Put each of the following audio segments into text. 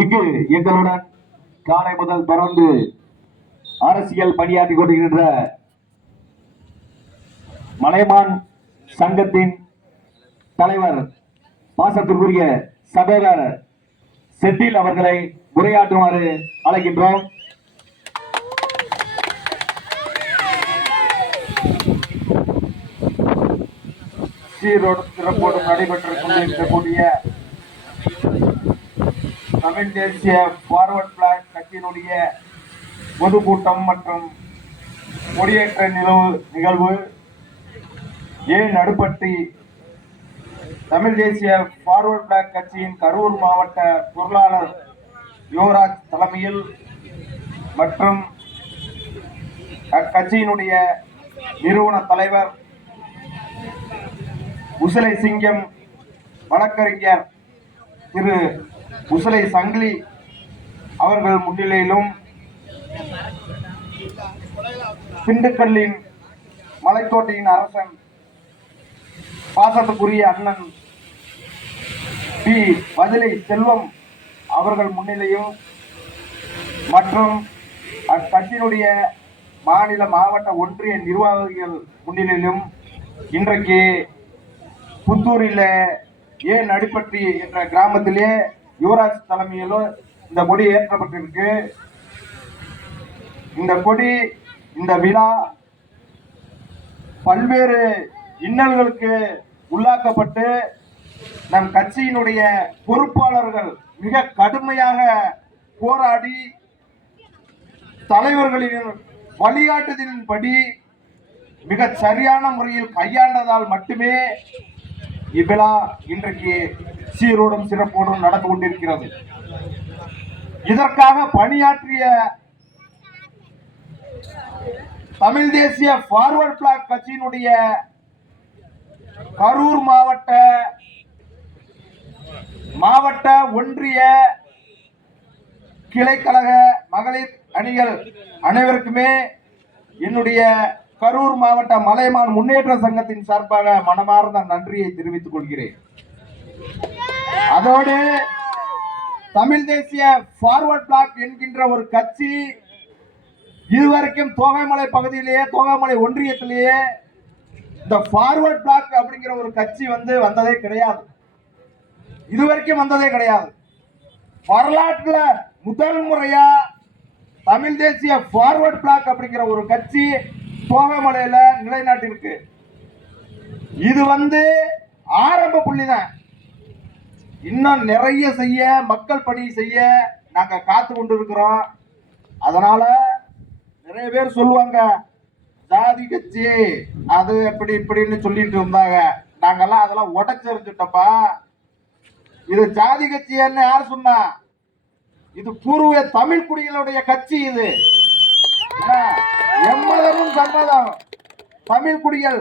இங்கு எங்களுடன் காலை முதல் தொடர்ந்து அரசியல் பணியாற்றிக் கொண்டிருக்கின்ற மலைமான் சங்கத்தின் தலைவர் பாசத்திற்குரிய சகோதரர் செட்டில் அவர்களை உரையாற்றுமாறு அழைக்கின்றோம். சீரோடு சிறப்போடு நடைபெற்றுக் கொண்டிருக்கக்கூடிய தமிழ் தேசிய பார்வர்ட் பிளாக் கட்சியினுடைய பொதுக்கூட்டம் மற்றும் கொடியேற்ற நிகழ்வு நடுப்பட்டி தமிழ் தேசிய பார்வர்ட் பிளாக் கட்சியின் கரூர் மாவட்ட பொருளாளர் யுவராஜ் தலைமையில் மற்றும் அக்கட்சியினுடைய நிறுவன தலைவர் உசிலை சிங்கம் வழக்கறிஞர் திரு உசிலை சங்கிலி அவர்கள் முன்னிலையிலும் திண்டுக்கல்லின் மலைக்கோட்டையின் அரசன் பாசத்துக்குரிய அண்ணன் பி வதிலை செல்வம் அவர்கள் முன்னிலையும் மற்றும் அக்கட்சியினுடைய மாநில மாவட்ட ஒன்றிய நிர்வாகிகள் முன்னிலையிலும் இன்றைக்கு புத்தூரில் நடுப்பட்டி என்ற கிராமத்திலே யுவராஜ் தலைமையிலும் இந்த கொடி ஏற்றப்பட்டிருக்கு. இந்த கொடி இந்த விழா பல்வேறு இன்னல்களுக்கு உள்ளாக்கப்பட்டு நம் கட்சியினுடைய பொறுப்பாளர்கள் மிக கடுமையாக போராடி தலைவர்களின் வழிகாட்டுதலின்படி மிக சரியான முறையில் கையாண்டதால் மட்டுமே இவ்விழா இன்றைக்கு சீரோடும் சிறப்போடும் நடந்து கொண்டிருக்கிறது. இதற்காக பணியாற்றிய தமிழ் தேசிய பார்வர்ட் பிளாக் கட்சியினுடைய கரூர் மாவட்ட ஒன்றிய கிளைக்கழக மகளிர் அணிகள் அனைவருக்குமே என்னுடைய கரூர் மாவட்ட மலைமான் முன்னேற்ற சங்கத்தின் சார்பாக மனமார்ந்த நன்றியை தெரிவித்துக் கொள்கிறேன். அதோடு தமிழ் தேசிய பார்வர்ட் பிளாக் என்கின்ற ஒரு கட்சி இதுவரைக்கும் தோகைமலை பகுதியிலேயே தோகைமலை ஒன்றியத்திலேயே இந்த பார்வர்ட் பிளாக் அப்படிங்கிற ஒரு கட்சி வந்ததே கிடையாது. இதுவரைக்கும் வந்ததே கிடையாது. வரலாற்றுல முதல் முறையா தமிழ் தேசிய பார்வர்ட் பிளாக் அப்படிங்கிற ஒரு கட்சி தோகைமலையில நிலைநாட்டிருக்கு. இது ஆரம்ப புள்ளிதான். இன்னும் நிறைய செய்ய மக்கள் பணி செய்ய நாங்க காத்து கொண்டிருக்கிறோம். அதனால நிறைய பேர் சொல்லுவாங்க ஜாதி கட்சி அது எப்படி இப்படின்னு சொல்லிட்டு இருந்தாங்க. நாங்கெல்லாம் அதெல்லாம் உடைச்செறிஞ்சிட்டப்பா. இது ஜாதி கட்சி என்ன யார் சொன்னா? இது பூர்வ தமிழ் குடிகளுடைய கட்சி. இது எம்மதமும் சம்மதம் தமிழ் குடிகள்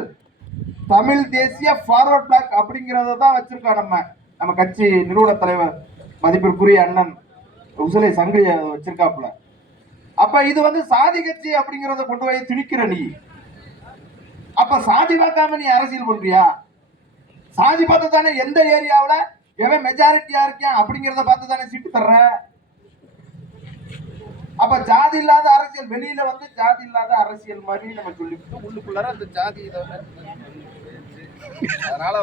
தமிழ் தேசிய பார்வர்ட் பிளாக் அப்படிங்கறத தான் வச்சிருக்கோம். நம்ம கட்சி நிறுவன தலைவர் மதிப்பிற்குரிய அண்ணன் உசிலை சங்கிலி வச்சிருக்காப்புல. அப்ப இது சாதி கட்சி அப்படிங்கறத கொண்டு போய் திணிக்கிற நீ. அப்ப சாதி பார்க்காம நீ அரசியல் பண்றியா? சாதி பார்த்து தானே எந்த ஏரியாவில் எவன் மெஜாரிட்டியா இருக்கான் அப்படிங்கறத பார்த்து தானே சீட்டு தர்ற. அப்ப ஜாதி இல்லாத அரசியல் வெளியில ஜாதி இல்லாத அரசியல் மாதிரி நம்ம சொல்லிட்டு உள்ளுக்குள்ளார அந்த ஜாதி. அதனால